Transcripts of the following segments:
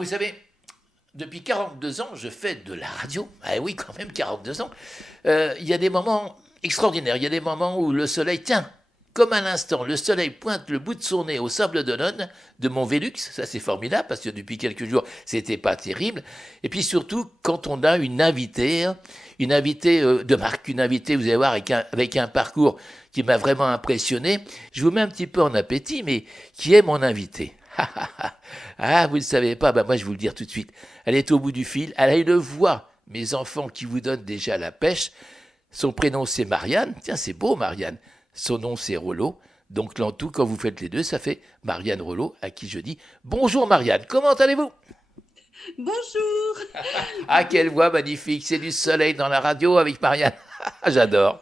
vous savez, depuis 42 ans, je fais de la radio. Ah oui, quand même, 42 ans. Il y a des moments extraordinaires. Il y a des moments où le soleil, tiens, comme à l'instant, le soleil pointe le bout de son nez au Sable d'Olonne de mon Vélux. Ça, c'est formidable parce que depuis quelques jours, c'était pas terrible. Et puis surtout, quand on a une invitée de marque, une invitée, vous allez voir, avec un parcours qui m'a vraiment impressionné. Je vous mets un petit peu en appétit, mais qui est mon invitée? Ah, vous ne le savez pas, moi je vais vous le dire tout de suite. Elle est au bout du fil, elle a une voix, mes enfants, qui vous donne déjà la pêche. Son prénom c'est Marianne, tiens c'est beau Marianne. Son nom c'est Rollo, donc en tout quand vous faites les deux, ça fait Marianne Rollo, à qui je dis bonjour Marianne, comment allez-vous? Bonjour. Ah quelle voix magnifique, c'est du soleil dans la radio avec Marianne, j'adore.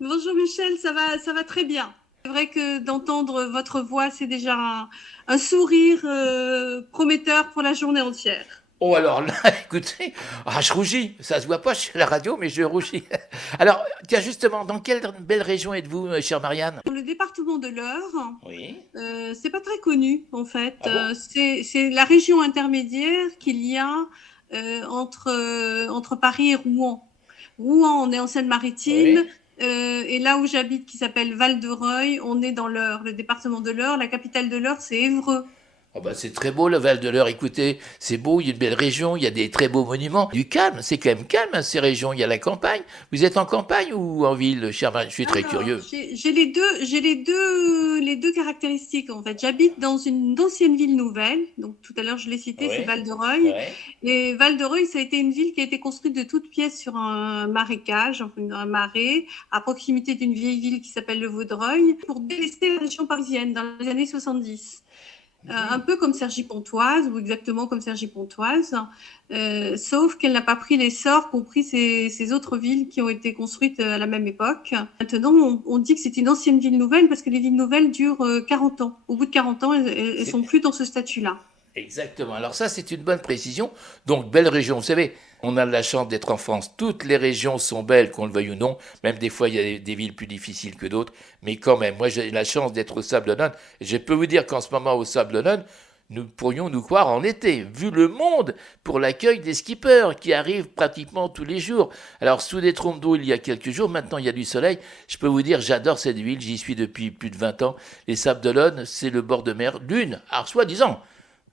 Bonjour Michel, ça va très bien. C'est vrai que d'entendre votre voix, c'est déjà un sourire prometteur pour la journée entière. Oh alors là, écoutez, je rougis, ça se voit pas chez la radio, mais je rougis. Alors, tiens justement, dans quelle belle région êtes-vous, chère Marianne? Dans le département de l'Eure, Oui. c'est pas très connu en fait. Ah bon? C'est la région intermédiaire qu'il y a entre Paris et Rouen. Rouen, on est en Seine-Maritime. Oui. Et là où j'habite, qui s'appelle Val-de-Reuil, on est dans l'Eure, le département de l'Eure. La capitale de l'Eure, c'est Évreux. Oh bah c'est très beau le Val de l'Eure, écoutez, c'est beau, il y a une belle région, il y a des très beaux monuments, du calme, c'est quand même calme hein, ces régions, il y a la campagne. Vous êtes en campagne ou en ville, cher Marianne? Je suis très Alors, curieux. j'ai les deux caractéristiques en fait. J'habite dans une ancienne ville nouvelle, donc tout à l'heure je l'ai cité, c'est Oui, Val-de-Reuil. oui. Et Val-de-Reuil, ça a été une ville qui a été construite de toutes pièces sur un marécage, enfin un marais, à proximité d'une vieille ville qui s'appelle le Vaudreuil, pour délester la région parisienne dans les années 70. Un peu comme Cergy-Pontoise, ou exactement comme Cergy-Pontoise, sauf qu'elle n'a pas pris l'essor qu'ont pris ces autres villes qui ont été construites à la même époque. Maintenant, on dit que c'est une ancienne ville nouvelle parce que les villes nouvelles durent 40 ans. Au bout de 40 ans, elles C'est sont plus dans ce statut-là. exactement. Alors ça, c'est une bonne précision. Donc, belle région. Vous savez, on a de la chance d'être en France. Toutes les régions sont belles, qu'on le veuille ou non. Même des fois, il y a des villes plus difficiles que d'autres. Mais quand même, moi, j'ai la chance d'être au Sable-d'Olonne. Et je peux vous dire qu'en ce moment, au Sable-d'Olonne, nous pourrions nous croire en été, vu le monde pour l'accueil des skippers qui arrivent pratiquement tous les jours. Alors, sous des trompes d'eau il y a quelques jours, maintenant il y a du soleil. Je peux vous dire, j'adore cette ville, j'y suis depuis plus de 20 ans. Les Sables d'Olonne, c'est le bord de mer, l'une, alors soi-disant,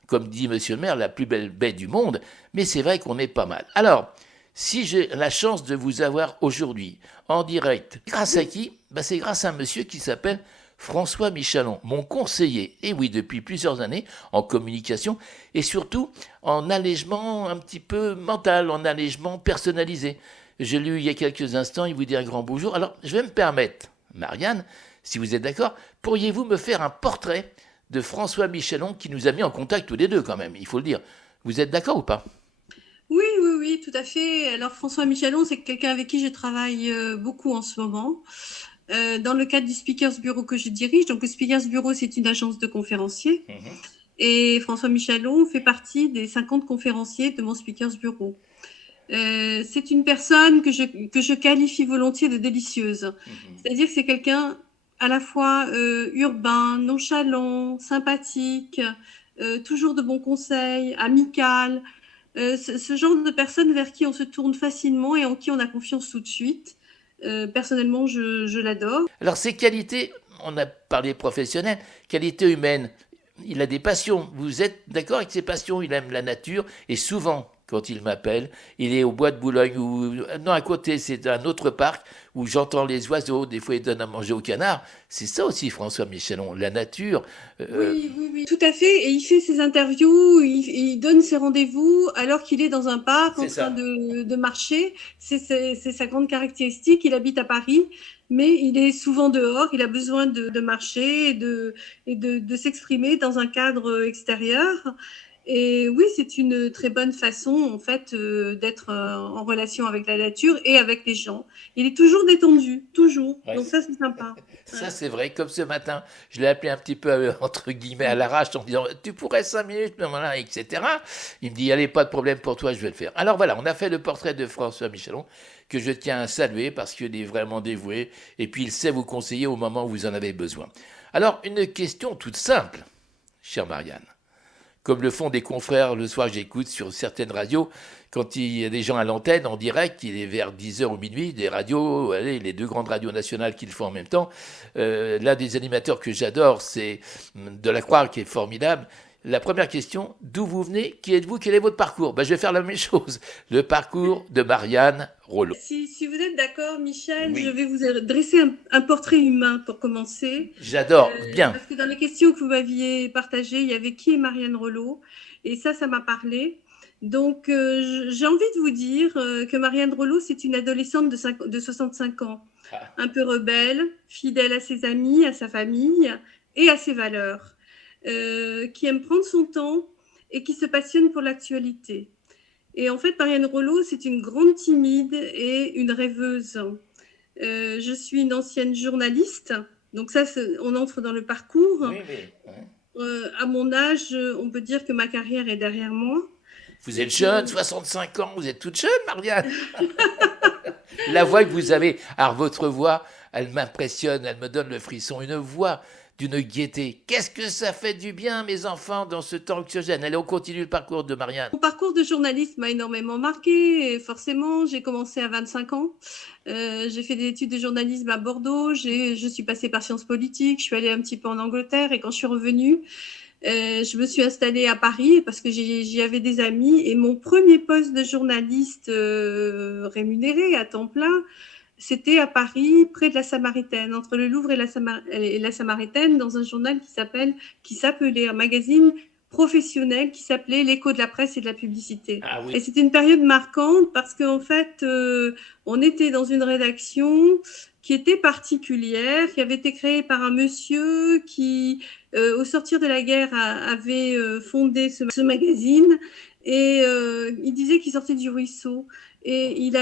comme dit Monsieur le maire, la plus belle baie du monde, mais c'est vrai qu'on est pas mal. Alors, si j'ai la chance de vous avoir aujourd'hui en direct, grâce à qui? C'est grâce à un monsieur qui s'appelle François Michalon, mon conseiller, et oui, depuis plusieurs années, en communication, et surtout en allègement un petit peu mental, en allègement personnalisé. Je l'ai eu il y a quelques instants, il vous dit un grand bonjour. Alors, je vais me permettre, Marianne, si vous êtes d'accord, pourriez-vous me faire un portrait de François Michelon qui nous a mis en contact tous les deux quand même, il faut le dire. Vous êtes d'accord ou pas? Oui, oui, oui, tout à fait. Alors François Michalon, c'est quelqu'un avec qui je travaille beaucoup en ce moment. Dans le cadre du Speakers Bureau que je dirige, donc le Speakers Bureau, c'est une agence de conférenciers. Et François Michalon fait partie des 50 conférenciers de mon Speakers Bureau. C'est une personne que je qualifie volontiers de délicieuse. C'est-à-dire que c'est quelqu'un à la fois urbain, nonchalant, sympathique, toujours de bons conseils, amical. Ce genre de personne vers qui on se tourne facilement et en qui on a confiance tout de suite. Personnellement, je l'adore. Alors ces qualités, on a parlé professionnelles, qualités humaines, il a des passions. Vous êtes d'accord avec ses passions? Il aime la nature et souvent, quand il m'appelle, il est au bois de Boulogne ou non à côté, c'est un autre parc où j'entends les oiseaux. Des fois, il donne à manger aux canards. C'est ça aussi, François Michelon, la nature. Euh, Oui, oui, oui, tout à fait. Et il fait ses interviews, il donne ses rendez-vous alors qu'il est dans un parc en c'est train ça. de marcher. C'est sa grande caractéristique. Il habite à Paris, mais il est souvent dehors. Il a besoin de marcher et de s'exprimer dans un cadre extérieur. Et oui, c'est une très bonne façon, en fait, d'être en relation avec la nature et avec les gens. Il est toujours détendu, toujours. Ouais, Donc ça, c'est sympa. ça, Ouais. c'est vrai. Comme ce matin, je l'ai appelé un petit peu, entre guillemets, à l'arrache en disant tu pourrais 5 minutes, voilà, etc. Il me dit allez, pas de problème pour toi, je vais le faire. Alors voilà, on a fait le portrait de François Michelon, que je tiens à saluer parce qu'il est vraiment dévoué et puis il sait vous conseiller au moment où vous en avez besoin. Alors, une question toute simple, chère Marianne. comme le font des confrères le soir que j'écoute sur certaines radios. Quand il y a des gens à l'antenne en direct, il est vers 10h ou minuit, des radios, allez, les deux grandes radios nationales qui le font en même temps. L'un des animateurs que j'adore, c'est Delacroix, qui est formidable. La première question, d'où vous venez? Qui êtes-vous? Quel est votre parcours? Je vais faire la même chose. Le parcours de Marianne Rollo. Si vous êtes d'accord, Michel, Oui. je vais vous dresser un portrait humain pour commencer. J'adore, bien. Parce que dans les questions que vous m'aviez partagées, il y avait qui est Marianne Rollo? Et ça m'a parlé. Donc, j'ai envie de vous dire que Marianne Rollo, c'est une adolescente de 65 ans, un peu rebelle, fidèle à ses amis, à sa famille et à ses valeurs, qui aime prendre son temps et qui se passionne pour l'actualité. Et en fait, Marianne Rollo, c'est une grande timide et une rêveuse. Je suis une ancienne journaliste, donc ça, on entre dans le parcours. Oui. À mon âge, on peut dire que ma carrière est derrière moi. Vous êtes jeune, 65 ans, vous êtes toute jeune, Marianne. La voix que vous avez, alors votre voix, elle m'impressionne, elle me donne le frisson, une voix d'une gaieté. Qu'est-ce que ça fait du bien, mes enfants, dans ce temps anxiogène? Allez, on continue le parcours de Marianne. Mon parcours de journaliste m'a énormément marqué, et forcément, j'ai commencé à 25 ans. J'ai fait des études de journalisme à Bordeaux, je suis passée par Sciences Politiques, je suis allée un petit peu en Angleterre, et quand je suis revenue, je me suis installée à Paris parce que j'y avais des amis, et mon premier poste de journaliste rémunéré à temps plein, c'était à Paris, près de la Samaritaine, entre le Louvre et la Samaritaine, dans un journal qui s'appelait un magazine professionnel qui s'appelait L'Écho de la presse et de la publicité. Ah oui. Et c'était une période marquante parce qu'en fait, on était dans une rédaction qui était particulière, qui avait été créée par un monsieur qui, au sortir de la guerre, avait fondé ce magazine, et il disait qu'il sortait du ruisseau. Et il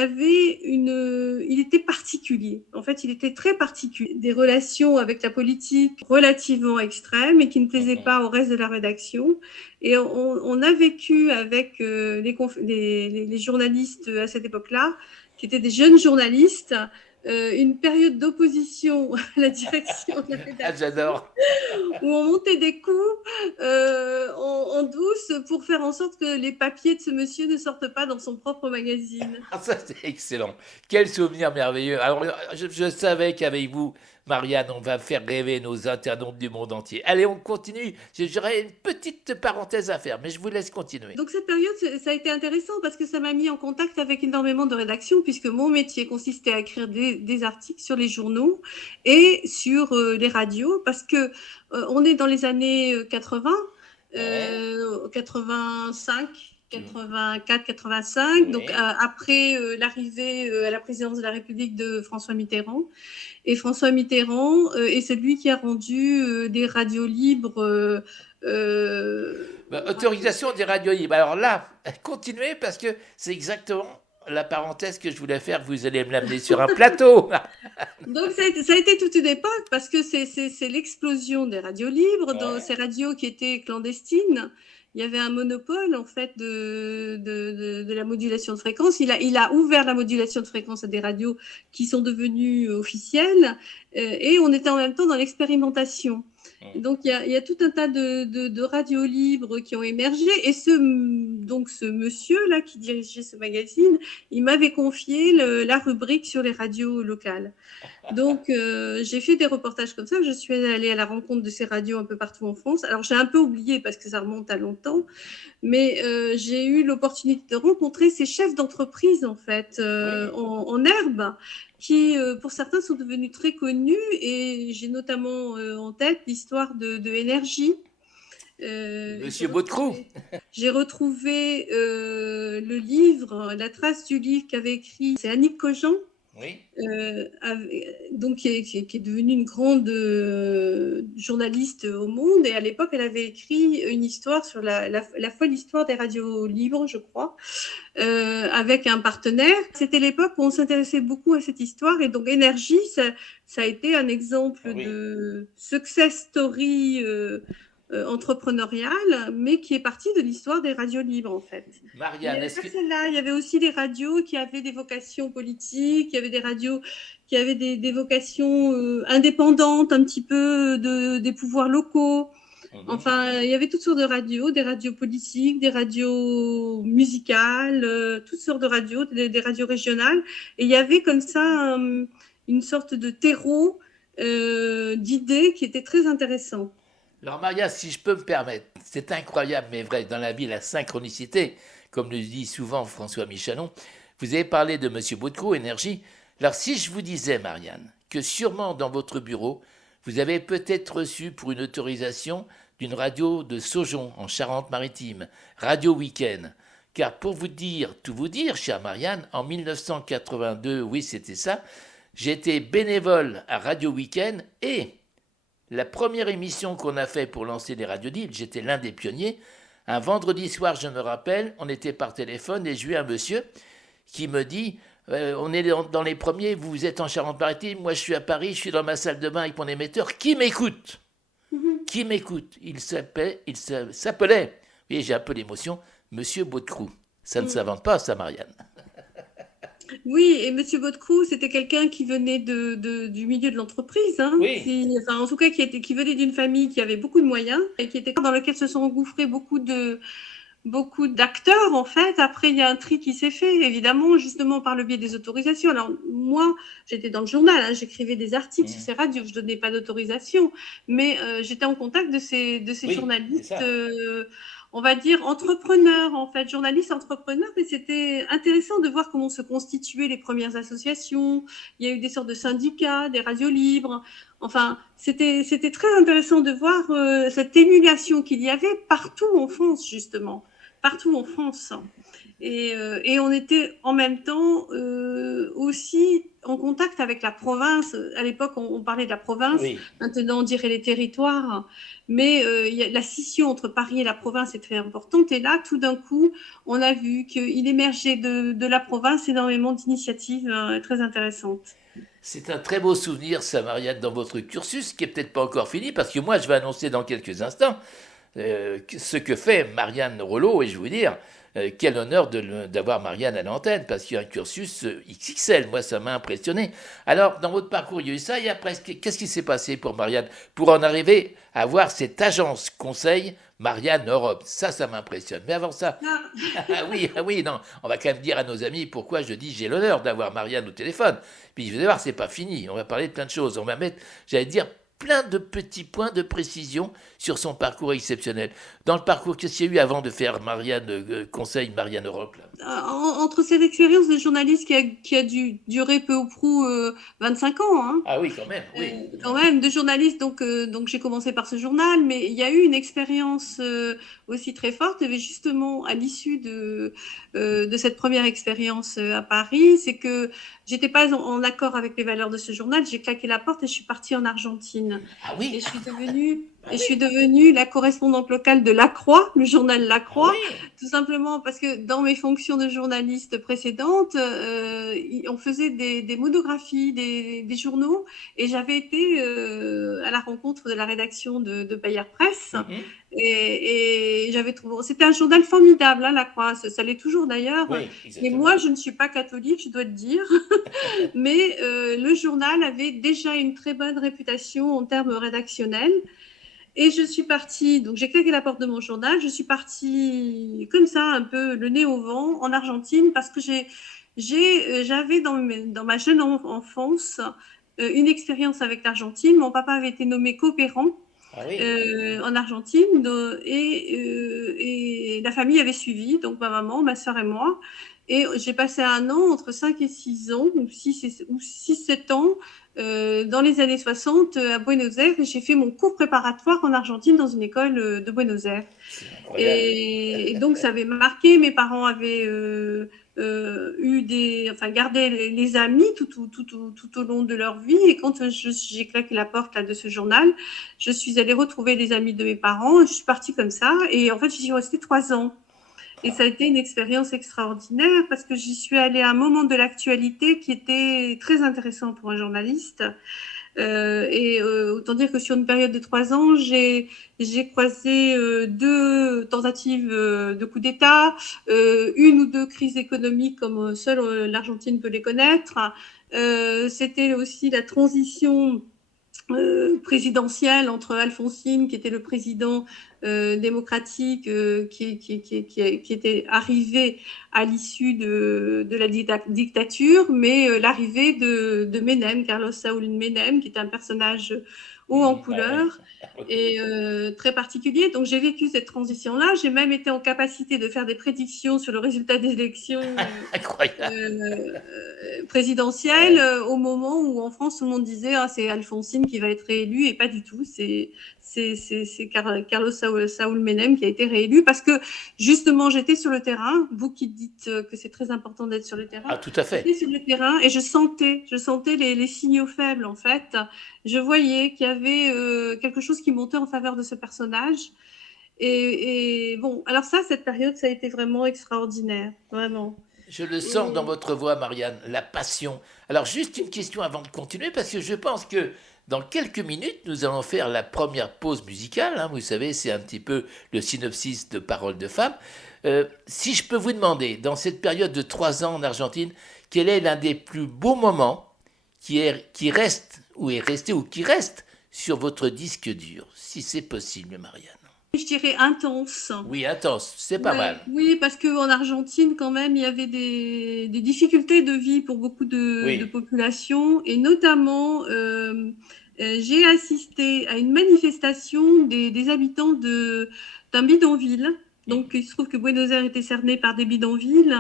était particulier. En fait, il était très particulier. Des relations avec la politique relativement extrêmes et qui ne plaisaient pas au reste de la rédaction. Et on a vécu avec les journalistes à cette époque-là, qui étaient des jeunes journalistes, une période d'opposition à la direction de la rédaction. Ah, j'adore. Où on montait des coups en douce pour faire en sorte que les papiers de ce monsieur ne sortent pas dans son propre magazine. Ah, ça, c'est excellent. Quel souvenir merveilleux. Alors, je savais qu'avec vous, Marianne, on va faire rêver nos internautes du monde entier. Allez, on continue. J'aurais une petite parenthèse à faire, mais je vous laisse continuer. Donc cette période, ça a été intéressant parce que ça m'a mis en contact avec énormément de rédactions, puisque mon métier consistait à écrire des articles sur les journaux et sur les radios, parce que on est dans les années 80, 85, 84, 85, donc après l'arrivée à la présidence de la République de François Mitterrand. Et François Mitterrand est celui qui a rendu des radios libres. Autorisation des radios libres. Alors là, continuez parce que c'est exactement la parenthèse que je voulais faire. Vous allez me l'amener sur un plateau. Donc ça a été toute une époque parce que c'est l'explosion des radios libres, dans ces radios qui étaient clandestines. Il y avait un monopole en fait de la modulation de fréquence. Il a ouvert la modulation de fréquence à des radios qui sont devenues officielles, et on était en même temps dans l'expérimentation. Donc il y a tout un tas de radios libres qui ont émergé, et ce monsieur là qui dirigeait ce magazine, il m'avait confié la rubrique sur les radios locales. Donc j'ai fait des reportages comme ça, je suis allée à la rencontre de ces radios un peu partout en France. Alors j'ai un peu oublié parce que ça remonte à longtemps, mais j'ai eu l'opportunité de rencontrer ces chefs d'entreprise en fait en herbe, qui pour certains sont devenus très connus, et j'ai notamment en tête l'histoire de Énergie. Monsieur Baudecroux. J'ai retrouvé le livre, la trace du livre qu'avait écrit, c'est Annick Cogent. Oui. Donc qui est devenue une grande journaliste au monde, et à l'époque elle avait écrit une histoire sur la folle histoire des radios libres, je crois, avec un partenaire. C'était l'époque où on s'intéressait beaucoup à cette histoire, et donc Énergie, ça a été un exemple de success story entrepreneuriale, mais qui est partie de l'histoire des radios libres en fait. Marianne, celle-là, il y avait aussi des radios qui avaient des vocations politiques, il y avait des radios qui avaient des vocations indépendantes un petit peu des pouvoirs locaux. Enfin, il y avait toutes sortes de radios, des radios politiques, des radios musicales, toutes sortes de radios, des radios régionales. Et il y avait comme ça une sorte de terreau d'idées qui était très intéressant. Alors Maria, si je peux me permettre, c'est incroyable mais vrai, dans la vie, la synchronicité, comme le dit souvent François Michelon. Vous avez parlé de Monsieur Baudecroux, Énergie. Alors si je vous disais, Marianne, que sûrement dans votre bureau, vous avez peut-être reçu pour une autorisation d'une radio de Saujon, en Charente-Maritime, Radio Week-end. Car pour vous dire, tout vous dire, chère Marianne, en 1982, oui c'était ça, j'étais bénévole à Radio Week-end et la première émission qu'on a fait pour lancer les radios libres, j'étais l'un des pionniers. Un vendredi soir, je me rappelle, on était par téléphone et j'ai eu un monsieur qui me dit on est dans les premiers, vous êtes en Charente-Maritime, moi je suis à Paris, je suis dans ma salle de bain avec mon émetteur. Qui m'écoute? Qui m'écoute? Il s'appelait, vous voyez, j'ai un peu d'émotion, Monsieur Baudecroux. Ça ne s'invente pas, ça, Marianne. Oui, et Monsieur Baudecroux, c'était quelqu'un qui venait du milieu de l'entreprise, hein, Oui. enfin, en tout cas qui venait d'une famille qui avait beaucoup de moyens et qui était dans lequel se sont engouffrés beaucoup d'acteurs, en fait. Après, il y a un tri qui s'est fait, évidemment, justement par le biais des autorisations. Alors, moi, j'étais dans le journal, hein, j'écrivais des articles sur ces radios, je donnais pas d'autorisation, mais j'étais en contact de ces Oui, journalistes, on va dire entrepreneurs, en fait, journalistes entrepreneurs, et c'était intéressant de voir comment se constituaient les premières associations. Il y a eu des sortes de syndicats, des radios libres. Enfin, c'était très intéressant de voir cette émulation qu'il y avait partout en France, justement. Partout en France. Et on était en même temps aussi en contact avec la province. À l'époque, on parlait de la province. oui. Maintenant, on dirait les territoires. Mais la scission entre Paris et la province est très importante. Et là, tout d'un coup, on a vu qu'il émergeait de la province énormément d'initiatives très intéressantes. C'est un très beau souvenir, ça, Marianne, dans votre cursus, qui est peut-être pas encore fini, parce que moi, je vais annoncer dans quelques instants ce que fait Marianne Rollo, et je vais vous dire, quel honneur d'avoir Marianne à l'antenne, parce qu'il y a un cursus XXL, moi ça m'a impressionné. Alors, dans votre parcours, il y a eu ça, et après, qu'est-ce qui s'est passé pour Marianne, pour en arriver à avoir cette agence conseil Marianne Europe? Ça m'impressionne. Mais avant ça, oui, non, on va quand même dire à nos amis pourquoi je dis j'ai l'honneur d'avoir Marianne au téléphone. Puis vous allez voir, c'est pas fini, on va parler de plein de choses, on va mettre, j'allais dire, plein de petits points de précision sur son parcours exceptionnel. Dans le parcours, qu'est-ce qu'il y a eu avant de faire Marianne Conseil, Marianne Europe là? Entre cette expérience de journaliste qui a dû durer peu ou prou 25 ans, hein, Ah oui, quand même, oui. quand même, de journaliste, donc j'ai commencé par ce journal, mais il y a eu une expérience aussi très forte, et justement à l'issue de cette première expérience à Paris, c'est que j'étais pas en accord avec les valeurs de ce journal, j'ai claqué la porte et je suis partie en Argentine. Ah oui. Et je suis devenue la correspondante locale de La Croix, le journal La Croix, Oui. tout simplement parce que dans mes fonctions de journaliste précédentes, on faisait des monographies, des journaux, et j'avais été à la rencontre de la rédaction de Bayard Presse. Et j'avais trouvé, c'était un journal formidable, hein, La Croix, ça l'est toujours d'ailleurs. Oui, Et moi, je ne suis pas catholique, je dois te dire, mais le journal avait déjà une très bonne réputation en termes rédactionnels. Et je suis partie, donc j'ai claqué la porte de mon journal, je suis partie comme ça, un peu le nez au vent, en Argentine, parce que j'avais dans ma jeune enfance une expérience avec l'Argentine. Mon papa avait été nommé coopérant en Argentine, et la famille avait suivi, donc ma maman, ma soeur et moi. Et j'ai passé un an, entre 5 et 6 ans, ou 6-7 ans, dans les années 60 à Buenos Aires, et j'ai fait mon cours préparatoire en Argentine dans une école de Buenos Aires. Et donc ça avait marqué, mes parents avaient gardé les amis tout au long de leur vie, et quand j'ai claqué la porte là, de ce journal, je suis allée retrouver les amis de mes parents, je suis partie comme ça, et en fait j'y suis restée 3 ans. Et ça a été une expérience extraordinaire parce que j'y suis allée à un moment de l'actualité qui était très intéressant pour un journaliste. Autant dire que sur une période de 3 ans, j'ai croisé 2 tentatives de coup d'État, 1 ou 2 crises économiques comme seule l'Argentine peut les connaître. C'était aussi la transition présidentielle entre Alfonsine, qui était le président démocratique, qui était arrivé à l'issue de la dictature, mais l'arrivée de Menem, Carlos Saúl Menem, qui est un personnage haut en couleur et très particulier. Donc j'ai vécu cette transition-là. J'ai même été en capacité de faire des prédictions sur le résultat des élections présidentielles au moment où en France tout le monde disait c'est Alfonsine qui va être réélu, et pas du tout. C'est Carlos Saúl Menem qui a été réélu parce que justement j'étais sur le terrain. Vous qui dites que c'est très important d'être sur le terrain. Ah, tout à fait. J'étais sur le terrain et je sentais les signaux faibles en fait. Je voyais qu'il y avait quelque chose qui montait en faveur de ce personnage. Et bon, alors cette période, ça a été vraiment extraordinaire, vraiment. Je le sens dans votre voix, Marianne, la passion. Alors, juste une question avant de continuer, parce que je pense que dans quelques minutes, nous allons faire la première pause musicale. Vous savez, c'est un petit peu le synopsis de Paroles de femmes. Si je peux vous demander, dans cette période de 3 ans en Argentine, quel est l'un des plus beaux moments qui reste, ou est resté, ou qui reste sur votre disque dur, si c'est possible, Marianne? Je dirais intense. Oui, intense, c'est pas mal. Oui, parce qu'en Argentine, quand même, il y avait des difficultés de vie pour beaucoup de populations. Et notamment, j'ai assisté à une manifestation des habitants d'un bidonville. Donc, il se trouve que Buenos Aires était cerné par des bidonvilles.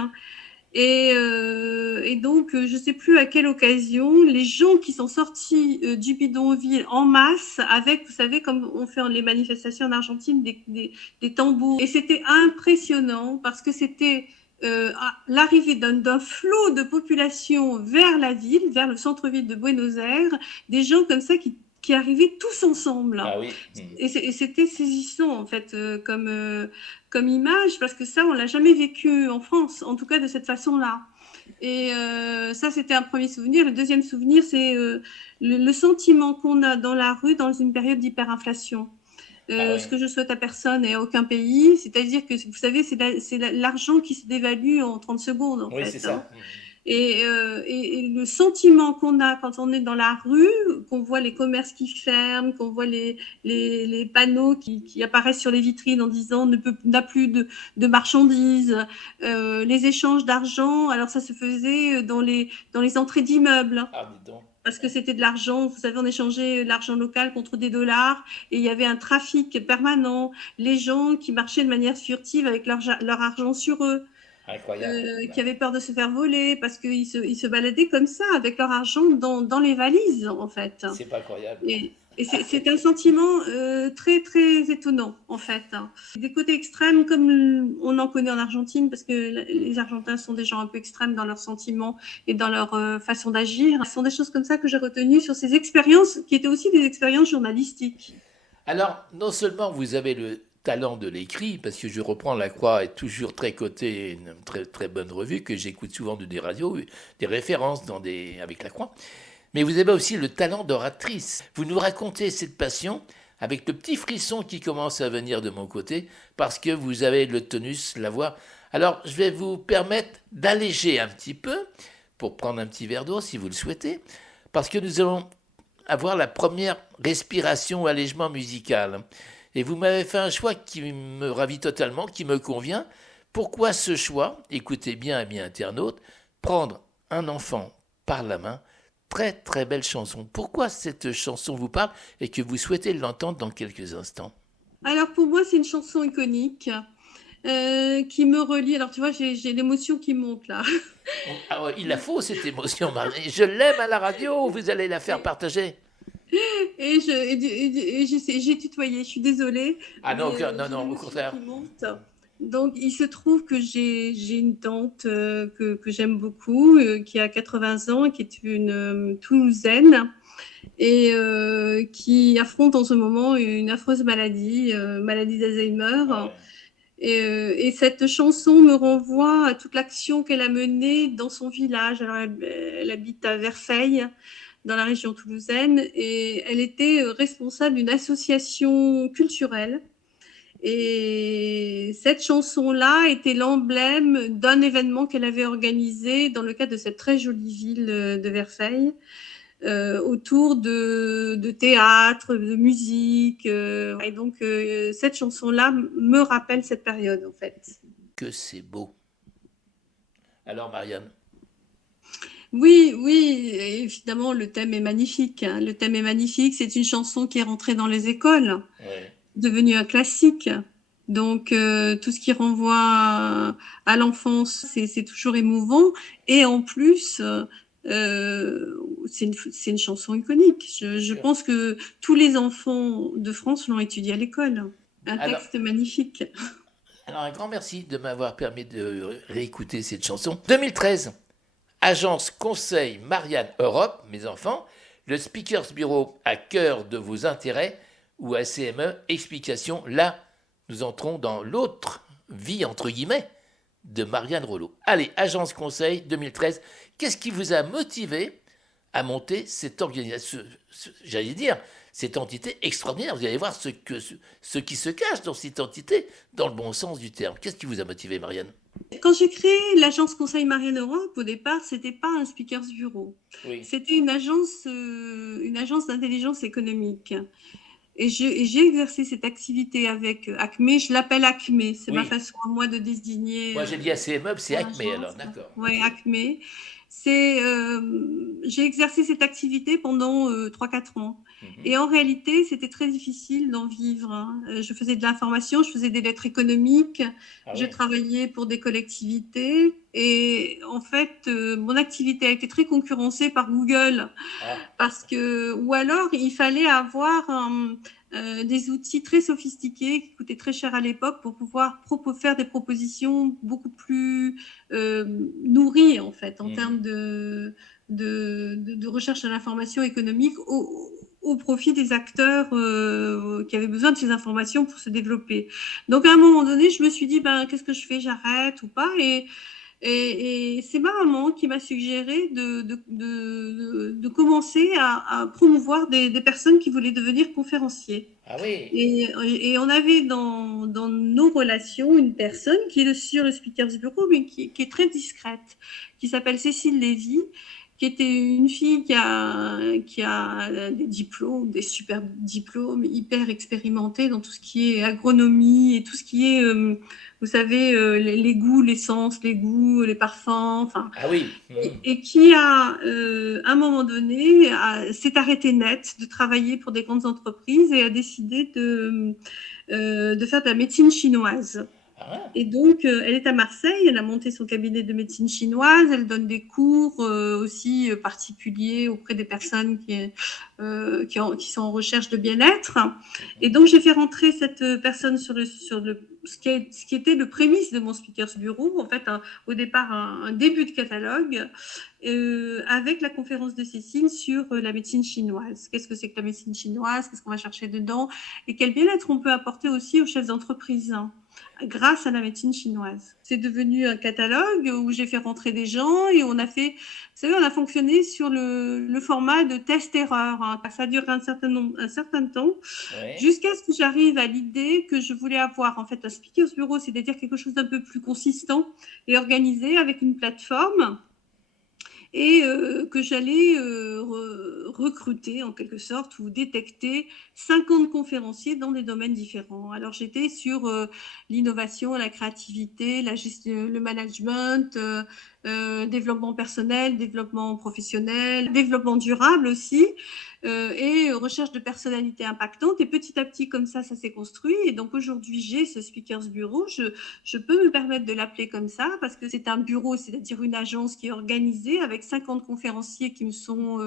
Et donc, je ne sais plus à quelle occasion, les gens qui sont sortis du bidonville en masse, avec, vous savez, comme on fait les manifestations en Argentine, des tambours. Et c'était impressionnant parce que c'était l'arrivée d'un flot de population vers la ville, vers le centre-ville de Buenos Aires, des gens comme ça qui arrivaient tous ensemble. Ah oui. Et c'était saisissant, en fait, comme image, parce que ça, on l'a jamais vécu en France, en tout cas de cette façon-là. Et ça, c'était un premier souvenir. Le deuxième souvenir, c'est le sentiment qu'on a dans la rue dans une période d'hyperinflation. Ce que je souhaite à personne et à aucun pays, c'est-à-dire que, vous savez, c'est l'argent qui se dévalue en 30 secondes, en fait. Oui, c'est ça. Et le sentiment qu'on a quand on est dans la rue, qu'on voit les commerces qui ferment, qu'on voit les panneaux qui apparaissent sur les vitrines en disant n'a plus de marchandises, les échanges d'argent. Alors ça se faisait dans les entrées d'immeubles. Ah, dis donc. Parce que c'était de l'argent, vous savez, on échangeait l'argent local contre des dollars et il y avait un trafic permanent. Les gens qui marchaient de manière furtive avec leur argent sur eux. Qui avaient peur de se faire voler parce qu'ils se baladaient comme ça avec leur argent dans les valises en fait. C'est pas incroyable. Et c'est un sentiment très très étonnant en fait. Des côtés extrêmes comme on en connaît en Argentine parce que les Argentins sont des gens un peu extrêmes dans leurs sentiments et dans leur façon d'agir. Ce sont des choses comme ça que j'ai retenues sur ces expériences qui étaient aussi des expériences journalistiques. Alors, non seulement vous avez le talent de l'écrit, parce que je reprends La Croix est toujours très cotée, une très, très bonne revue que j'écoute souvent de des radios, des références avec La Croix, mais vous avez aussi le talent d'oratrice. Vous nous racontez cette passion avec le petit frisson qui commence à venir de mon côté, parce que vous avez le tonus, la voix. Alors, je vais vous permettre d'alléger un petit peu, pour prendre un petit verre d'eau si vous le souhaitez, parce que nous allons avoir la première respiration ou allègement musical. Et vous m'avez fait un choix qui me ravit totalement, qui me convient. Pourquoi ce choix? Écoutez bien, amis internautes, prendre un enfant par la main. Très très belle chanson. Pourquoi cette chanson vous parle et que vous souhaitez l'entendre dans quelques instants? Alors pour moi, c'est une chanson iconique qui me relie. Alors tu vois, j'ai l'émotion qui monte là. Ah ouais, il la faut cette émotion, Marie. Je l'aime à la radio, vous allez la faire partager. Et j'ai tutoyé, je suis désolée. Ah non, non, au contraire. Donc, il se trouve que j'ai une tante que j'aime beaucoup, qui a 80 ans, qui est une Toulousaine et qui affronte en ce moment une affreuse maladie, maladie d'Alzheimer. Ouais. Et cette chanson me renvoie à toute l'action qu'elle a menée dans son village. Alors, elle habite à Versailles, dans la région toulousaine, et elle était responsable d'une association culturelle. Et cette chanson-là était l'emblème d'un événement qu'elle avait organisé dans le cadre de cette très jolie ville de Versailles. autour de théâtre, de musique. Et donc, cette chanson-là me rappelle cette période, en fait. Que c'est beau. Alors, Marianne? Oui, oui, évidemment, le thème est magnifique, hein. Le thème est magnifique. C'est une chanson qui est rentrée dans les écoles, Ouais. devenue un classique. Donc, tout ce qui renvoie à l'enfance, c'est toujours émouvant. Et en plus, c'est une chanson iconique. Je pense que tous les enfants de France l'ont étudiée à l'école. Un Alors, texte magnifique. alors, un grand merci de m'avoir permis de réécouter cette chanson. 2013, Agence Conseil Marianne Europe, mes enfants, le Speakers Bureau à cœur de vos intérêts ou ACME, explication. Là, nous entrons dans l'autre vie, entre guillemets, de Marianne Rollo. Allez, Agence Conseil 2013, qu'est-ce qui vous a motivé à monter cette organisation, j'allais dire, cette entité extraordinaire? Vous allez voir ce qui se cache dans cette entité, dans le bon sens du terme. Qu'est-ce qui vous a motivé, Marianne? Quand j'ai créé l'agence Conseil Marianne Europe, au départ, c'était pas un speakers bureau. Oui. C'était une agence d'intelligence économique. Et j'ai exercé cette activité avec Acme. Je l'appelle Acme. C'est ma Oui. façon à moi de désigner Moi, j'ai dit ACME, c'est Acme, alors, l'agence. d'accord. Ouais, Acme. J'ai exercé cette activité pendant 3-4 ans. Et en réalité, c'était très difficile d'en vivre, hein. Je faisais de l'information, je faisais des lettres économiques, Ah je oui. travaillais pour des collectivités. Et en fait, mon activité a été très concurrencée par Google. Ah, Ou alors, il fallait avoir des outils très sophistiqués qui coûtaient très cher à l'époque pour pouvoir faire des propositions beaucoup plus nourries, en fait, en termes de recherche de l'information économique au profit des acteurs qui avaient besoin de ces informations pour se développer. Donc, à un moment donné, je me suis dit, qu'est-ce que je fais? J'arrête ou pas? Et c'est ma maman qui m'a suggéré de commencer à promouvoir des personnes qui voulaient devenir conférenciers. ah oui. Et on avait dans nos relations une personne qui est sur le Speakers Bureau, mais qui est très discrète, qui s'appelle Cécile Lévy, qui était une fille qui a des diplômes, des super diplômes, hyper expérimentée dans tout ce qui est agronomie et tout ce qui est, vous savez, les goûts, les sens, les goûts, les parfums, enfin, Ah oui. et qui à un moment donné, s'est arrêtée net de travailler pour des grandes entreprises et a décidé de faire de la médecine chinoise. Ah, Et donc, elle est à Marseille, elle a monté son cabinet de médecine chinoise, elle donne des cours aussi particuliers auprès des personnes qui sont en recherche de bien-être. Et donc, j'ai fait rentrer cette personne sur ce qui était le prémisse de mon Speakers Bureau, en fait, au départ, un début de catalogue, avec la conférence de Cécile sur la médecine chinoise. Qu'est-ce que c'est que la médecine chinoise? Qu'est-ce qu'on va chercher dedans? Et quel bien-être on peut apporter aussi aux chefs d'entreprise, hein, grâce à la médecine chinoise. C'est devenu un catalogue où j'ai fait rentrer des gens et on a fonctionné sur le format de test-erreur, hein. Ça a duré un certain temps, ouais. jusqu'à ce que j'arrive à l'idée que je voulais avoir en fait un Speakers Bureau, c'est-à-dire quelque chose d'un peu plus consistant et organisé avec une plateforme, et que j'allais recruter en quelque sorte ou détecter 50 conférenciers dans des domaines différents. Alors j'étais sur l'innovation, la créativité, la gestion, le management, développement personnel, développement professionnel, développement durable aussi, et recherche de personnalités impactantes. Et petit à petit, comme ça s'est construit. Et donc aujourd'hui, j'ai ce Speakers Bureau. Je peux me permettre de l'appeler comme ça parce que c'est un bureau, c'est-à-dire une agence qui est organisée avec 50 conférenciers qui me sont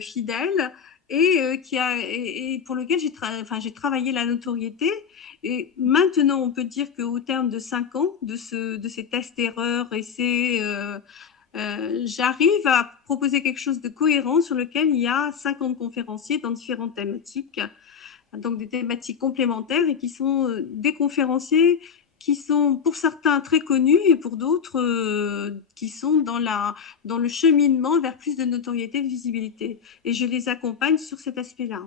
fidèles et pour lequel j'ai travaillé la notoriété. Et maintenant, on peut dire qu'au terme de 5 ans de ces tests-erreurs, j'arrive à proposer quelque chose de cohérent sur lequel il y a 50 conférenciers dans différentes thématiques, donc des thématiques complémentaires et qui sont des conférenciers qui sont pour certains très connus et pour d'autres qui sont dans le cheminement vers plus de notoriété, de visibilité. Et je les accompagne sur cet aspect-là.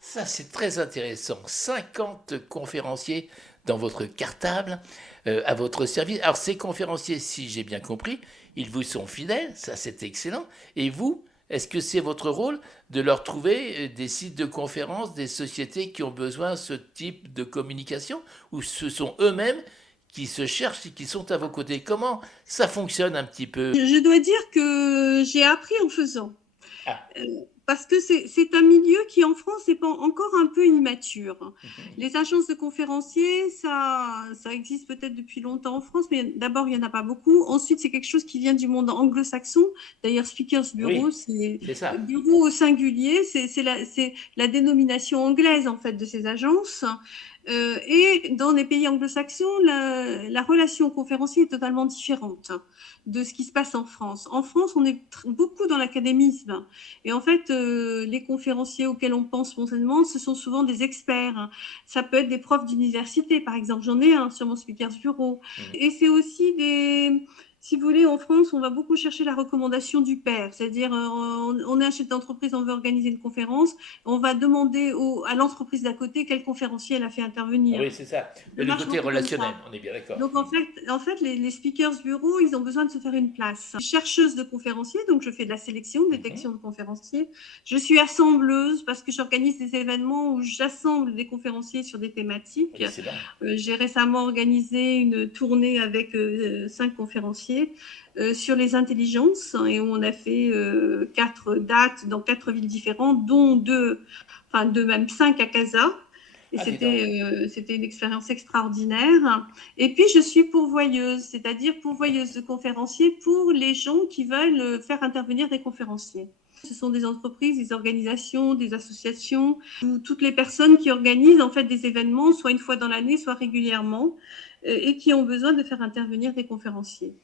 Ça, c'est très intéressant. 50 conférenciers dans votre cartable, à votre service. Alors, ces conférenciers, si j'ai bien compris, ils vous sont fidèles, ça c'est excellent. Et vous, Est-ce que c'est votre rôle de leur trouver des sites de conférences, des sociétés qui ont besoin de ce type de communication, ou ce sont eux-mêmes qui se cherchent et qui sont à vos côtés? Comment ça fonctionne un petit peu? Je dois dire que j'ai appris en faisant. Ah, Parce que c'est un milieu qui, en France, est encore un peu immature. mhm. Les agences de conférenciers, ça existe peut-être depuis longtemps en France, mais d'abord, il n'y en a pas beaucoup. Ensuite, c'est quelque chose qui vient du monde anglo-saxon. D'ailleurs, Speakers Bureau, Oui, c'est c'est ça. bureau au singulier, c'est la dénomination anglaise, en fait, de ces agences. Et dans les pays anglo-saxons, la relation au conférencier est totalement différente de ce qui se passe en France. En France, on est beaucoup dans l'académisme. Et en fait, les conférenciers auxquels on pense spontanément, ce sont souvent des experts. Ça peut être des profs d'université, par exemple. J'en ai un sur mon Speakers Bureau. Mhm. Et c'est aussi si vous voulez, en France, on va beaucoup chercher la recommandation du pair. C'est-à-dire, on est un chef d'entreprise, on veut organiser une conférence, on va demander à l'entreprise d'à côté quel conférencier elle a fait Ah intervenir. oui, c'est ça. Ça Le marche côté beaucoup comme relationnel, ça. on est bien d'accord. Donc Mhm. en fait les speakers bureaux, ils ont besoin de se faire une place. Je suis chercheuse de conférenciers, donc je fais de la sélection, Mhm. détection de conférenciers. Je suis assembleuse parce que j'organise des événements où j'assemble des conférenciers sur des thématiques. Excellent. J'ai récemment organisé une tournée avec 5 conférenciers sur les intelligences et on a fait 4 dates dans 4 villes différentes, dont même 5 à Casa. Et Ah, dis donc. c'était une expérience extraordinaire. Et puis, je suis pourvoyeuse, c'est-à-dire pourvoyeuse de conférenciers pour les gens qui veulent faire intervenir des conférenciers. Ce sont des entreprises, des organisations, des associations, toutes les personnes qui organisent en fait des événements, soit une fois dans l'année, soit régulièrement, et qui ont besoin de faire intervenir des conférenciers.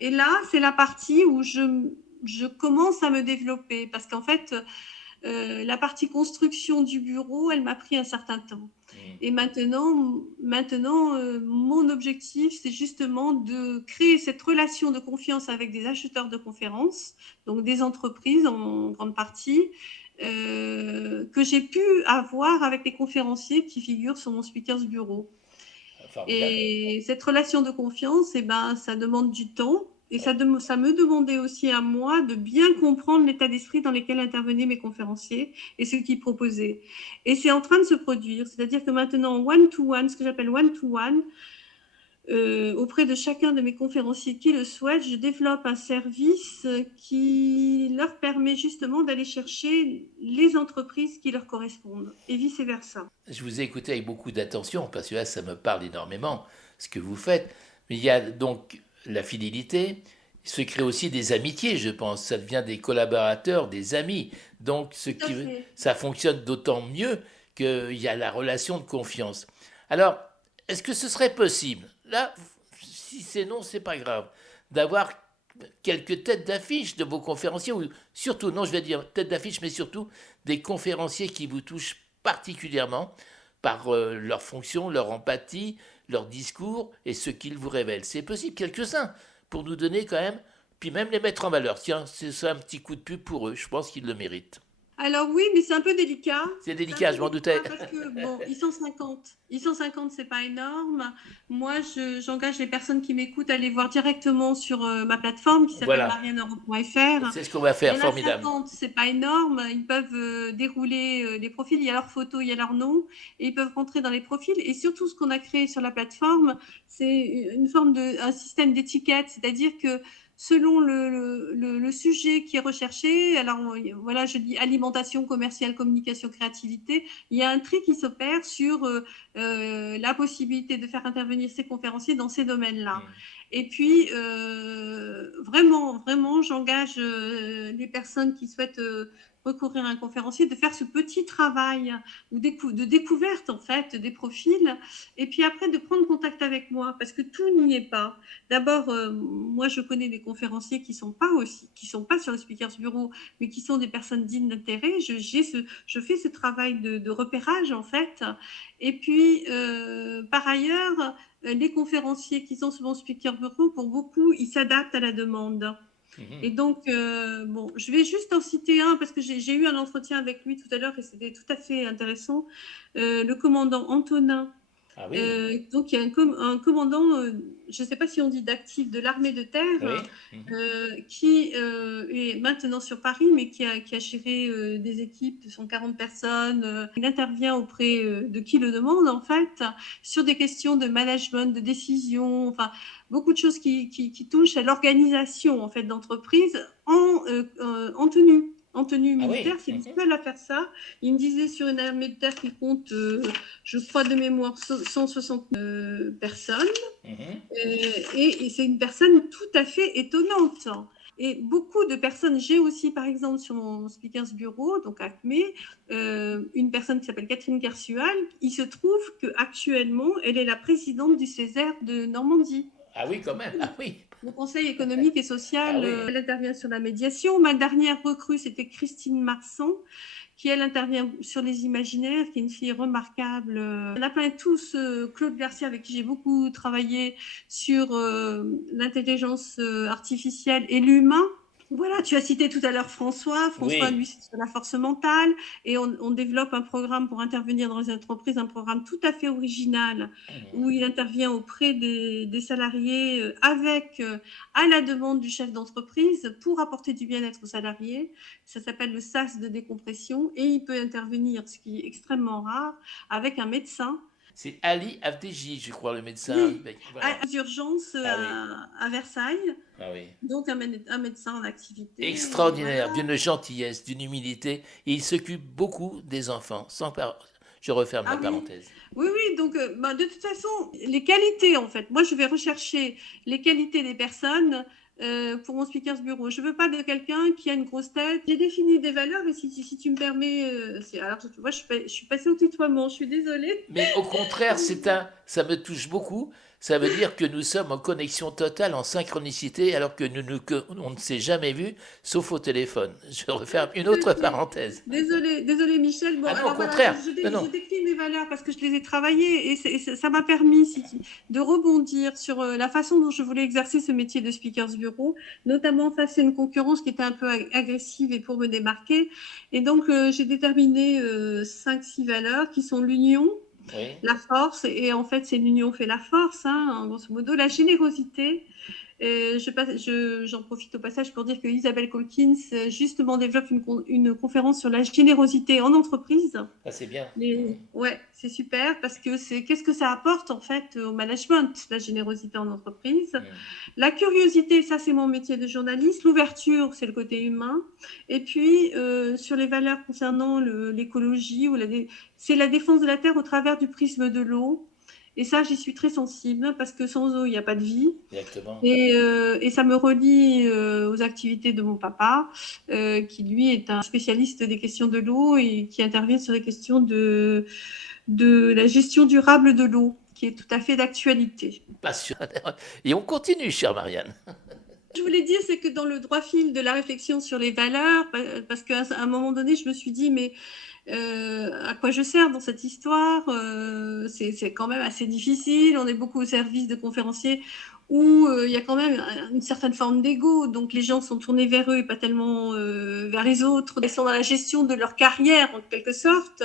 Et là, c'est la partie où je commence à me développer, parce qu'en fait, la partie construction du bureau, elle m'a pris un certain temps. Mhm. Et maintenant mon objectif, c'est justement de créer cette relation de confiance avec des acheteurs de conférences, donc des entreprises en grande partie, que j'ai pu avoir avec les conférenciers qui figurent sur mon Speakers Bureau. Formidable. Et cette relation de confiance, eh ben, ça demande du temps. Et Oui. ça me demandait aussi à moi de bien comprendre l'état d'esprit dans lequel intervenaient mes conférenciers et ce qu'ils proposaient. Et c'est en train de se produire. C'est-à-dire que maintenant, one-to-one, ce que j'appelle one-to-one, auprès de chacun de mes conférenciers qui le souhaitent, je développe un service qui leur permet justement d'aller chercher les entreprises qui leur correspondent et vice-versa. Je vous ai écouté avec beaucoup d'attention parce que là, ça me parle énormément, ce que vous faites. Mais il y a donc la fidélité, il se crée aussi des amitiés, je pense. Ça devient des collaborateurs, des amis. Donc, Tout à fait. ça fonctionne d'autant mieux qu'il y a la relation de confiance. Alors, est-ce que ce serait possible, là, si c'est non, c'est pas grave, d'avoir quelques têtes d'affiche de vos conférenciers, ou surtout, non, je vais dire têtes d'affiche, mais surtout des conférenciers qui vous touchent particulièrement par leur fonction, leur empathie, leur discours et ce qu'ils vous révèlent. C'est possible, quelques-uns, pour nous donner quand même, puis même les mettre en valeur. Tiens, c'est ça un petit coup de pub pour eux, je pense qu'ils le méritent. Alors oui, mais c'est un peu délicat. C'est C'est un peu délicat, je m'en délicat doutais. parce que, bon, ils sont 50. Ils sont 50, c'est pas énorme. Moi, j'engage les personnes qui m'écoutent à aller voir directement sur ma plateforme qui s'appelle Voilà, marianneeurope.fr. c'est ce qu'on va Il y faire, en a formidable. 50, c'est pas énorme. Ils peuvent dérouler les profils. Il y a leur photo, il y a leur nom. Et ils peuvent rentrer dans les profils. Et surtout, ce qu'on a créé sur la plateforme, c'est un système d'étiquette. C'est-à-dire que selon le sujet qui est recherché, alors voilà, je dis alimentation, commerciale, communication, créativité, il y a un tri qui s'opère sur la possibilité de faire intervenir ces conférenciers dans ces domaines-là. Hmm. Et puis, vraiment, j'engage les personnes qui souhaitent recourir à un conférencier de faire ce petit travail de découverte, en fait, des profils, et puis après de prendre contact avec moi, parce que tout n'y est pas. D'abord, moi, je connais des conférenciers qui sont pas sur le Speakers Bureau, mais qui sont des personnes dignes d'intérêt. Je fais ce travail de repérage, en fait. Et puis, par ailleurs, les conférenciers qui sont sur mon Speaker Bureau, pour beaucoup, ils s'adaptent à la demande. Et Mhm. donc, bon, je vais juste en citer un parce que j'ai eu un entretien avec lui tout à l'heure et c'était tout à fait intéressant. Le commandant Antonin, Ah oui, Donc il y a un commandant, je ne sais pas si on dit d'actif, de l'armée de terre, oui. Mhm. qui est maintenant sur Paris, mais qui a géré des équipes de 140 personnes. Il intervient auprès de qui le demande, en fait, sur des questions de management, de décision, enfin, beaucoup de choses qui touchent à l'organisation, en fait, d'entreprise en tenue. En tenue Ah militaire, oui. c'est le Mhm. seul à faire ça. Il me disait sur une armée de terre qui compte, je crois de mémoire, 160 personnes. Mhm. Et c'est une personne tout à fait étonnante. Et beaucoup de personnes, j'ai aussi par exemple sur mon speakers bureau, donc ACME, une personne qui s'appelle Catherine Garsual. Il se trouve qu'actuellement, elle est la présidente du Césaire de Normandie. Ah oui, quand même. Ah oui. Le Conseil économique et Ah social, oui. elle intervient sur la médiation. Ma dernière recrue, c'était Christine Marsan, qui elle intervient sur les imaginaires, qui est une fille remarquable. On a plein tous, Claude Garcia, avec qui j'ai beaucoup travaillé sur l'intelligence artificielle et l'humain. Voilà, tu as cité tout à l'heure François. François, Oui. lui, c'est sur la force mentale. Et on développe un programme pour intervenir dans les entreprises, un programme tout à fait original, Mhm. où il intervient auprès des salariés à la demande du chef d'entreprise pour apporter du bien-être aux salariés. Ça s'appelle le SAS de décompression et il peut intervenir, ce qui est extrêmement rare, avec un médecin. C'est Ali Abdeji, je crois, le médecin. Oui, Voilà. aux urgences Ah oui. à Versailles. Ah oui. Donc un médecin en activité. Extraordinaire, Voilà. d'une gentillesse, d'une humilité. Et il s'occupe beaucoup des enfants. Je referme Ah la oui, parenthèse. oui, oui, donc bah, de toute façon, les qualités en fait, moi je vais rechercher les qualités des personnes pour mon speakers bureau. Je veux pas de quelqu'un qui a une grosse tête. J'ai défini des valeurs et si tu me permets, alors tu vois, je suis passée au tutoiement, je suis désolée. Mais au contraire, ça me touche beaucoup. Ça veut dire que nous sommes en connexion totale, en synchronicité, alors que on ne s'est jamais vu, sauf au téléphone. Je referme une Tout à autre fait. parenthèse. Désolée Michel. Bon, Ah non, au alors voilà, contraire. Non, je non. décris mes valeurs parce que je les ai travaillées et ça m'a permis de rebondir sur la façon dont je voulais exercer ce métier de speakers bureau, notamment face à une concurrence qui était un peu agressive et pour me démarquer. Et donc, j'ai déterminé 5-6 valeurs qui sont l'union, Oui. la force, et en fait, c'est l'union fait la force, hein, en grosso modo, la générosité. J'en profite au passage pour dire que Isabelle Calkins justement développe une conférence sur la générosité en entreprise. Ah, c'est bien. Mais Mhm. ouais, c'est super parce que c'est qu'est-ce que ça apporte en fait au management, la générosité en entreprise. Mhm. La curiosité, ça c'est mon métier de journaliste. L'ouverture, c'est le côté humain. Et puis sur les valeurs concernant l'écologie c'est la défense de la terre au travers du prisme de l'eau. Et ça, j'y suis très sensible parce que sans eau, il n'y a pas de vie. Exactement. Et ça me relie aux activités de mon papa, qui lui est un spécialiste des questions de l'eau et qui intervient sur les questions de la gestion durable de l'eau, qui est tout à fait d'actualité. Passionnant. Et on continue, chère Marianne. Je voulais dire, c'est que dans le droit fil de la réflexion sur les valeurs, parce qu'à un moment donné, je me suis dit, mais à quoi je sers dans cette histoire c'est quand même assez difficile. On est beaucoup au service de conférenciers où il y a quand même une certaine forme d'ego. Donc les gens sont tournés vers eux et pas tellement vers les autres. Ils sont dans la gestion de leur carrière en quelque sorte.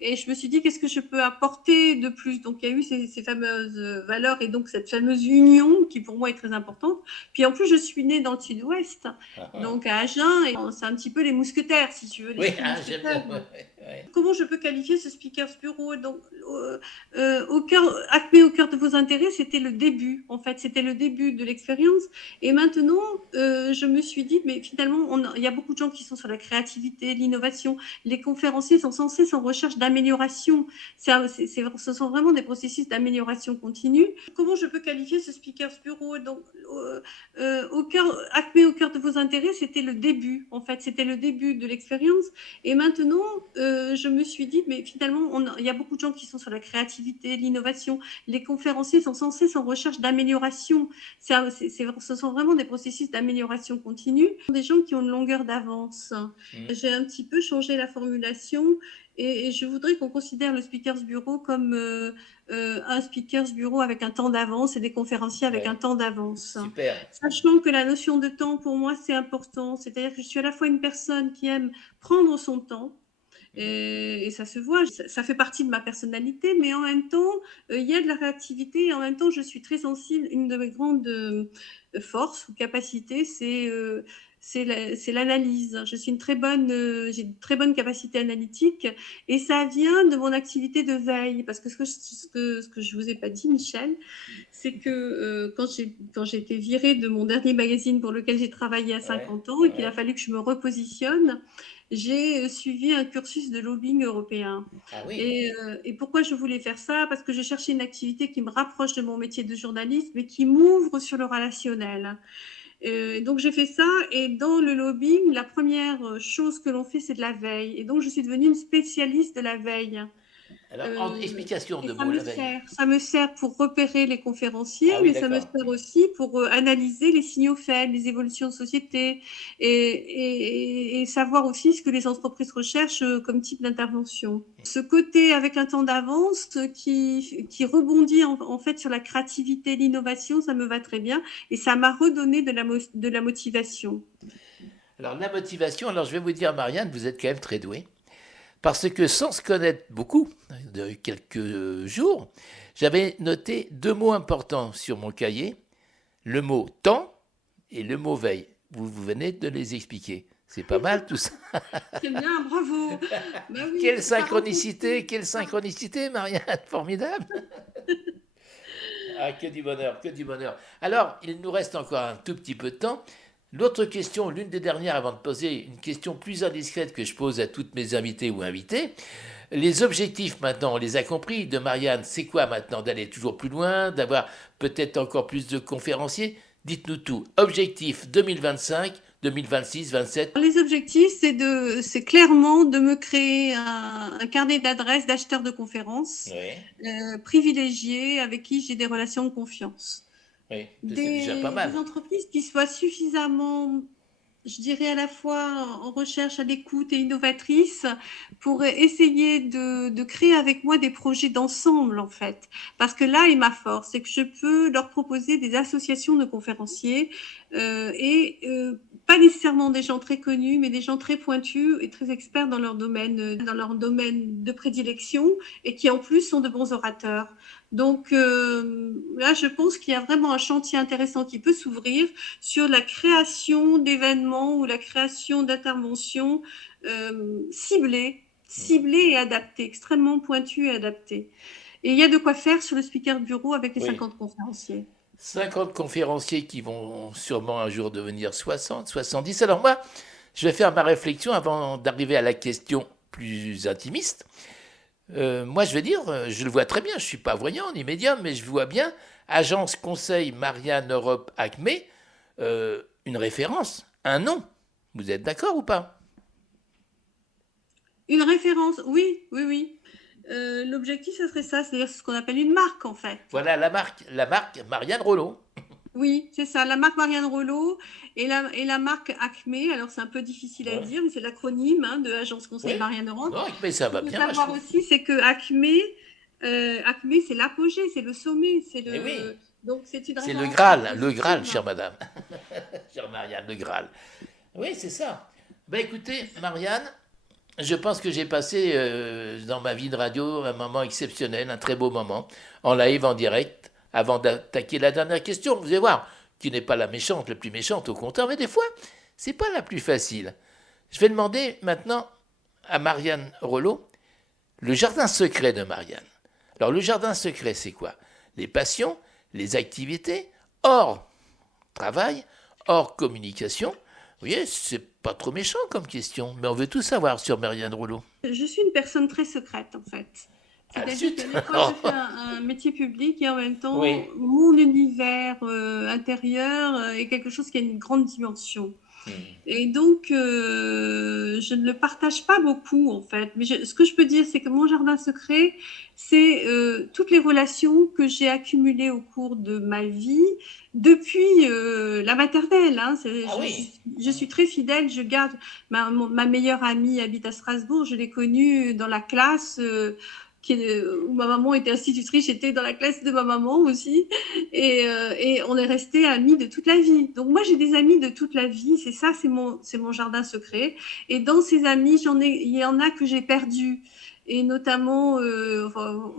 Et je me suis dit, qu'est-ce que je peux apporter de plus? Donc il y a eu ces fameuses valeurs et donc cette fameuse union qui pour moi est très importante. Puis en plus, je suis née dans le sud-ouest, Ah, ah. donc à Agen, et c'est un petit peu les mousquetaires, si tu veux, Oui, l'esprit ah, j'aime mousquetaire. bien. Ouais, ouais, ouais. Comment je peux qualifier ce speakers bureau? Donc, au cœur, Acmé au cœur de vos intérêts, c'était le début. En fait, c'était le début de l'expérience. Et maintenant, je me suis dit, mais finalement, il y a beaucoup de gens qui sont sur la créativité, l'innovation. Les conférenciers sont sans cesse en recherche d'amélioration. Ce sont vraiment des processus d'amélioration continue. Comment je peux qualifier ce speakers bureau? Donc, Acmé au cœur de vos intérêts, c'était le début. En fait, c'était le début de l'expérience. Et maintenant, je me suis dit, mais finalement, il y a beaucoup de gens qui sont sur la créativité, l'innovation. Les conférenciers sont sans cesse en recherche d'amélioration. Ce sont vraiment des processus d'amélioration continue. Des gens qui ont une longueur d'avance. Mhm. J'ai un petit peu changé la formulation et je voudrais qu'on considère le speakers bureau comme un speakers bureau avec un temps d'avance et des conférenciers avec un Ouais. temps d'avance. Super. Sachant que la notion de temps, pour moi, c'est important. C'est-à-dire que je suis à la fois une personne qui aime prendre son temps, Et ça se voit, ça fait partie de ma personnalité, mais en même temps, il y a de la réactivité et en même temps, je suis très sensible. Une de mes grandes forces ou capacités, c'est l'analyse. Je suis j'ai une très bonne capacité analytique et ça vient de mon activité de veille. Parce que ce que je vous ai pas dit, Michel, c'est que quand j'ai été virée de mon dernier magazine pour lequel j'ai travaillé à 50 ans et qu'il a fallu que je me repositionne, j'ai suivi un cursus de lobbying européen. Ah oui. Et pourquoi je voulais faire ça? Parce que je cherchais une activité qui me rapproche de mon métier de journaliste, mais qui m'ouvre sur le relationnel. Donc j'ai fait ça et dans le lobbying, la première chose que l'on fait, c'est de la veille. Et donc je suis devenue une spécialiste de la veille. Alors, en explication Et de mots, la veille. ça me sert pour repérer les conférenciers, Ah oui, mais ça me d'accord. sert aussi pour analyser les signaux faibles, les évolutions de société et savoir aussi ce que les entreprises recherchent comme type d'intervention. Ce côté avec un temps d'avance qui rebondit en fait sur la créativité, l'innovation, ça me va très bien et ça m'a redonné de la motivation. Alors, la motivation, alors je vais vous dire, Marianne, vous êtes quand même très douée. Parce que sans se connaître beaucoup, de quelques jours, j'avais noté 2 mots importants sur mon cahier, le mot temps et le mot veille. Vous venez de les expliquer. C'est pas mal tout ça. Très bien, bravo. Bah oui, Quelle synchronicité, Marianne, formidable. Ah, que du bonheur, que du bonheur. Alors, il nous reste encore un tout petit peu de temps. L'autre question, l'une des dernières avant de poser une question plus indiscrète que je pose à toutes mes invités ou invités. Les objectifs maintenant, on les a compris de Marianne, c'est quoi maintenant? D'aller toujours plus loin, d'avoir peut-être encore plus de conférenciers? Dites-nous tout. Objectif 2025, 2026, 27. Les objectifs, c'est clairement de me créer un carnet d'adresses d'acheteurs de conférences Oui, privilégiés avec qui j'ai des relations de confiance. oui, c'est déjà pas mal. Des entreprises qui soient suffisamment, je dirais, à la fois en recherche, à l'écoute et innovatrices pour essayer de créer avec moi des projets d'ensemble, en fait. Parce que là est ma force, c'est que je peux leur proposer des associations de conférenciers pas nécessairement des gens très connus, mais des gens très pointus et très experts dans leur domaine de prédilection et qui en plus sont de bons orateurs. Donc là, je pense qu'il y a vraiment un chantier intéressant qui peut s'ouvrir sur la création d'événements ou la création d'interventions ciblées et adaptées, extrêmement pointues et adaptées. Et il y a de quoi faire sur le speaker bureau avec les Oui. 50 conférenciers. 50 conférenciers qui vont sûrement un jour devenir 60, 70. Alors moi, je vais faire ma réflexion avant d'arriver à la question plus intimiste. Moi, je vais dire, je le vois très bien, je ne suis pas voyant ni médium, mais je vois bien, Agence Conseil Marianne Europe Acme, une référence, un nom. Vous êtes d'accord ou pas? Une référence, oui, oui, oui. L'objectif, ce serait ça, c'est-à-dire ce qu'on appelle une marque, en fait. Voilà la marque Marianne Rollo. Oui, c'est ça, la marque Marianne Rollo et la marque Acme. Alors, c'est un peu difficile à Ouais. dire, mais c'est l'acronyme de Agence Conseil Oui. Marianne Europe. Non, mais ça va Il faut bien, moi, je savoir trouve. aussi, c'est que Acme, c'est l'apogée, c'est le sommet, Eh oui, donc c'est une c'est référence Le Graal, positive. chère madame. Chère Marianne, le Graal. Oui, c'est ça. Ben écoutez, Marianne, je pense que j'ai passé dans ma vie de radio un moment exceptionnel, un très beau moment, en live, en direct, avant d'attaquer la dernière question. Vous allez voir, qui n'est pas la méchante, la plus méchante, au contraire, mais des fois, c'est pas la plus facile. Je vais demander maintenant à Marianne Rollo le jardin secret de Marianne. Alors, le jardin secret, c'est quoi? Les passions, les activités, hors travail, hors communication. Vous voyez, c'est pas trop méchant comme question, mais on veut tout savoir sur Marianne Rouleau. Je suis une personne très secrète, en fait. Ah, C'est-à-dire zut. que des fois, je fais un métier public et en même temps, Oui. mon univers intérieur est quelque chose qui a une grande dimension. Et donc, je ne le partage pas beaucoup, en fait. Mais ce que je peux dire, c'est que mon jardin secret, c'est toutes les relations que j'ai accumulées au cours de ma vie, depuis la maternelle. Hein. Ah oui. Je suis très fidèle, je garde ma meilleure amie habite à Strasbourg, je l'ai connue dans la classe où ma maman était institutrice, j'étais dans la classe de ma maman aussi, et on est restés amis de toute la vie. Donc moi j'ai des amis de toute la vie, c'est mon jardin secret. Et dans ces amis, il y en a que j'ai perdus, et notamment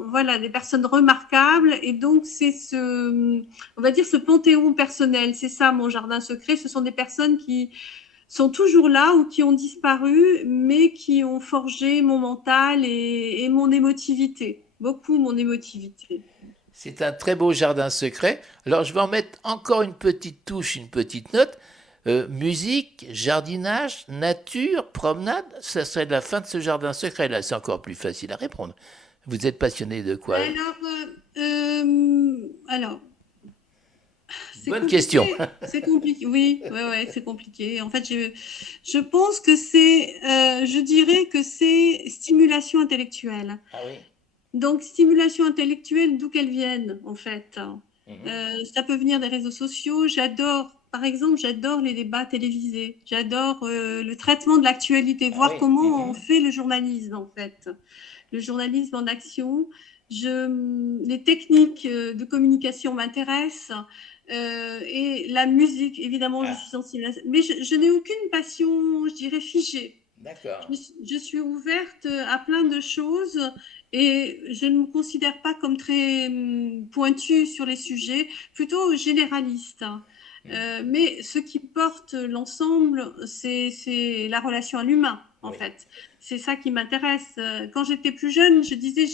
voilà, des personnes remarquables. Et donc c'est on va dire ce panthéon personnel, c'est ça mon jardin secret. Ce sont des personnes qui sont toujours là ou qui ont disparu, mais qui ont forgé mon mental et mon émotivité, beaucoup mon émotivité. C'est un très beau jardin secret. Alors, je vais en mettre encore une petite touche, une petite note. Musique, jardinage, nature, promenade, ça serait la fin de ce jardin secret. Là, c'est encore plus facile à répondre. Vous êtes passionné de quoi? Alors, c'est Bonne compliqué. question. C'est compliqué. Oui, ouais, c'est compliqué. En fait, je pense que je dirais que c'est stimulation intellectuelle. Ah oui. Donc, stimulation intellectuelle, d'où qu'elle vienne, en fait. Ça peut venir des réseaux sociaux. Par exemple, j'adore les débats télévisés. J'adore le traitement de l'actualité, voir comment on fait le journalisme, en fait. Le journalisme en action. Les techniques de communication m'intéressent. Et la musique, évidemment, je suis sensible à ça. Mais je n'ai aucune passion, je dirais, figée. D'accord. Je suis ouverte à plein de choses et je ne me considère pas comme très pointue sur les sujets, plutôt généraliste. Mais ce qui porte l'ensemble, c'est la relation à l'humain, en fait. C'est ça qui m'intéresse. Quand j'étais plus jeune, je disais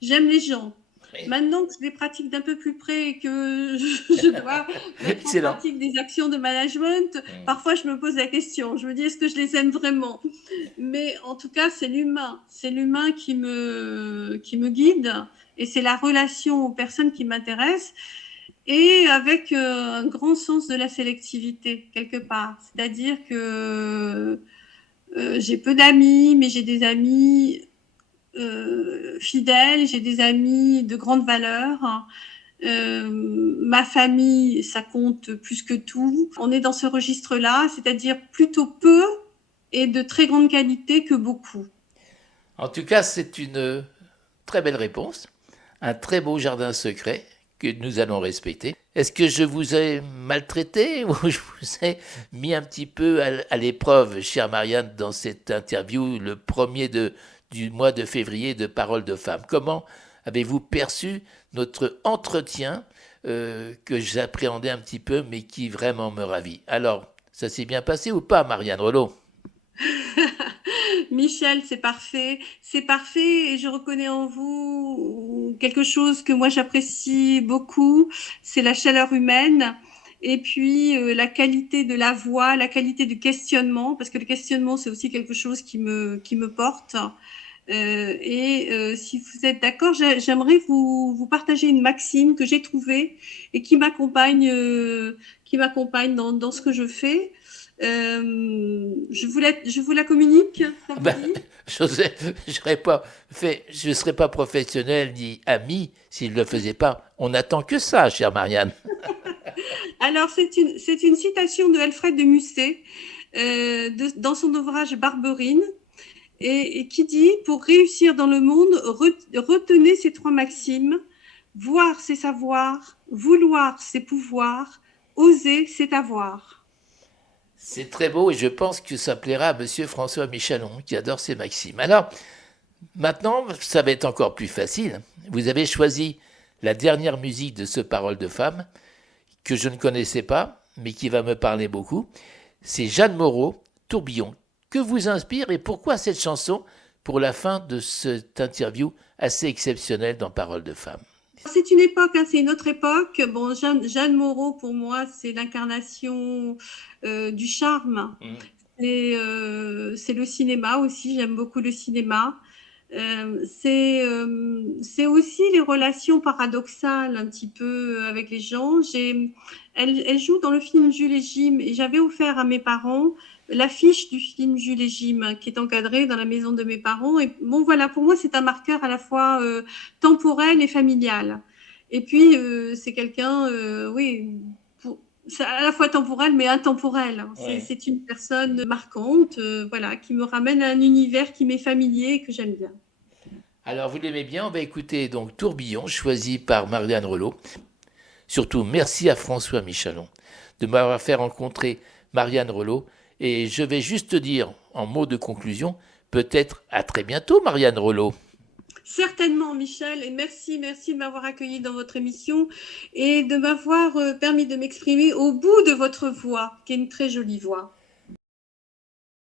j'aime les gens. Oui. Maintenant que je les pratique d'un peu plus près et que je dois mettre en pratique des actions de management, parfois je me pose la question. Je me dis, est-ce que je les aime vraiment? Mais en tout cas, c'est l'humain. C'est l'humain qui me guide et c'est la relation aux personnes qui m'intéressent. Et avec un grand sens de la sélectivité, quelque part. C'est-à-dire que j'ai peu d'amis, mais j'ai des amis fidèles, j'ai des amis de grande valeur. Ma famille, ça compte plus que tout. On est dans ce registre-là, c'est-à-dire plutôt peu et de très grande qualité que beaucoup. En tout cas, c'est une très belle réponse. Un très beau jardin secret que nous allons respecter. Est-ce que je vous ai maltraité ou je vous ai mis un petit peu à l'épreuve, chère Marianne, dans cette interview, le premier du mois de février de Parole de Femme? Comment avez-vous perçu notre entretien que j'appréhendais un petit peu, mais qui vraiment me ravit? Alors, ça s'est bien passé ou pas, Marianne Rollo? Michel, c'est parfait et je reconnais en vous quelque chose que moi j'apprécie beaucoup, c'est la chaleur humaine et puis la qualité de la voix, la qualité du questionnement, parce que le questionnement c'est aussi quelque chose qui me porte. Si vous êtes d'accord, j'aimerais vous partager une maxime que j'ai trouvée et qui m'accompagne dans ce que je fais. Je vous la communique. Je ne serais pas professionnel ni ami s'il ne le faisait pas. On n'attend que ça, chère Marianne. Alors, c'est une citation de Alfred de Musset dans son ouvrage Barberine et qui dit « Pour réussir dans le monde, retenez ces trois maximes. Voir, c'est savoir. Vouloir, c'est pouvoir. Oser, c'est avoir. » C'est très beau et je pense que ça plaira à monsieur François Michalon qui adore ces maximes. Alors, maintenant, ça va être encore plus facile. Vous avez choisi la dernière musique de ce Parole de Femme que je ne connaissais pas, mais qui va me parler beaucoup. C'est Jeanne Moreau, Tourbillon. Que vous inspire et pourquoi cette chanson pour la fin de cette interview assez exceptionnelle dans Parole de Femme? C'est une époque, c'est une autre époque. Bon, Jeanne Moreau, pour moi, c'est l'incarnation du charme. C'est le cinéma aussi, j'aime beaucoup le cinéma. C'est aussi les relations paradoxales un petit peu avec les gens. Elle joue dans le film Jules et Jim et j'avais offert à mes parents l'affiche du film Jules et Jim qui est encadrée dans la maison de mes parents. Et bon, voilà, pour moi, c'est un marqueur à la fois temporel et familial. Et puis, c'est quelqu'un, c'est à la fois temporel mais intemporel. Ouais. C'est une personne marquante, voilà, qui me ramène à un univers qui m'est familier et que j'aime bien. Alors, vous l'aimez bien, on va écouter donc Tourbillon, choisi par Marianne Relot. Surtout, merci à François Michalon de m'avoir fait rencontrer Marianne Relot. Et je vais juste te dire, en mot de conclusion, peut-être à très bientôt, Marianne Relot. Certainement, Michel, et merci de m'avoir accueilli dans votre émission et de m'avoir permis de m'exprimer au bout de votre voix, qui est une très jolie voix.